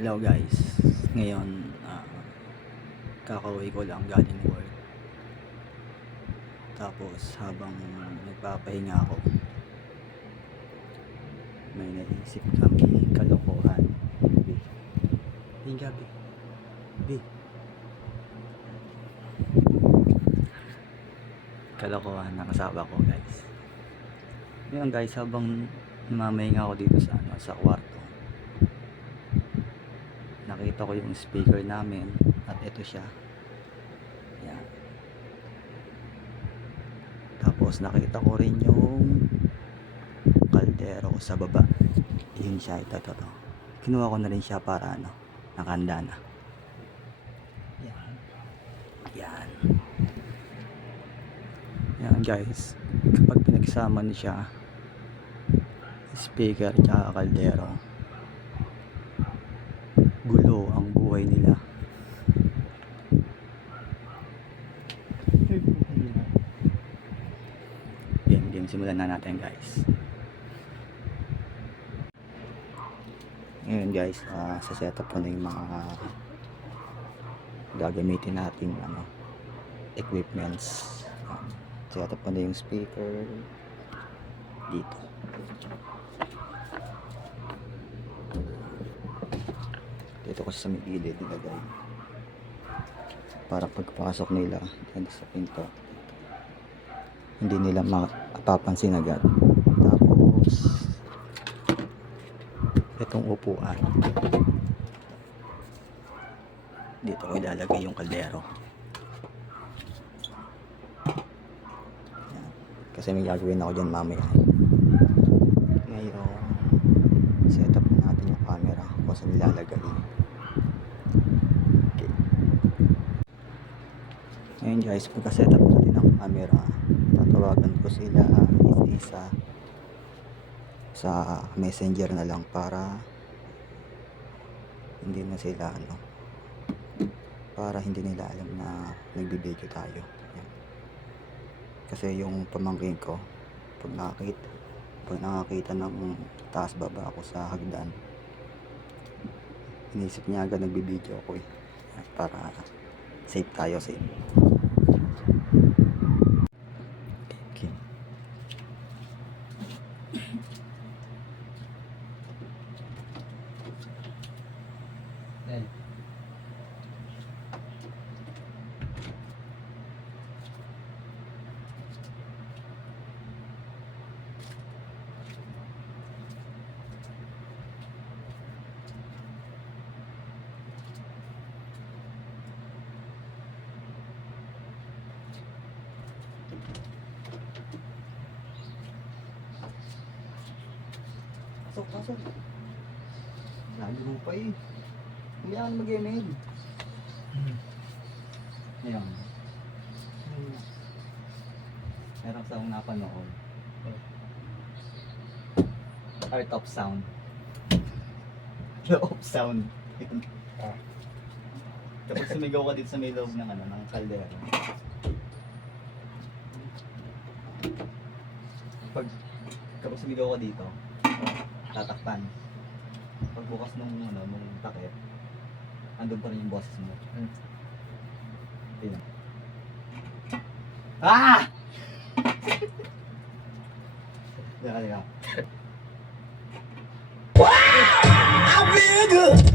Hello guys, ngayon kakauwi ko lang galing work. Tapos habang nagpapahinga ako, may naisip kami kalokohan. Yung gabi kalokohan ng asawa ko guys. Ngayon guys, habang namamahinga ako dito sa kwarto, nakita ko yung speaker namin at ito siya. Yan. Tapos nakita ko rin yung kaldero sa baba. Yun siya, ito. Kinuha ko na rin siya para nakahanda na. Yan. Yan guys, kapag pinagsama niya siya, speaker tsaka kaldero, gulo ang buhay nila. Game, simulan na natin guys. Ngayon guys, sa setup ko na yung mga gagamitin natin equipments. Setup ko na yung speaker dito. Dito ko sa may gilid ilagay para pagpasok nila sa pinto hindi nila mapapansin agad. Tapos itong upuan dito ko ilalagay yung kaldero. Yan. Kasi may gagawin ako dyan mamaya. Ngayon setup natin yung camera kung saan nilalagay. Okay. Ngayon guys, pagka-setup natin ang camera, tatawagan ko sila isa-isa sa messenger na lang para hindi na sila para hindi nila alam na nagbibideo tayo. Yan. Kasi yung pamangkin ko, pag nakakita ng taas baba ako sa hagdan, inisip niya agad nagbibideo ako para safe tayo, safe. Okay. Pasok. Lagi mo pa eh. Hindi ako mag-email. Ayan. Meron sa akong napanood. Art of Sound. Of Sound. Kapag sumigaw ka dito sa may loob ng kaldero. Kapag sumigaw ka dito, tatakpan. Pagbukas nung takip, andun pa rin yung boses mo. Tingnan. Ah! Teka. I feel good.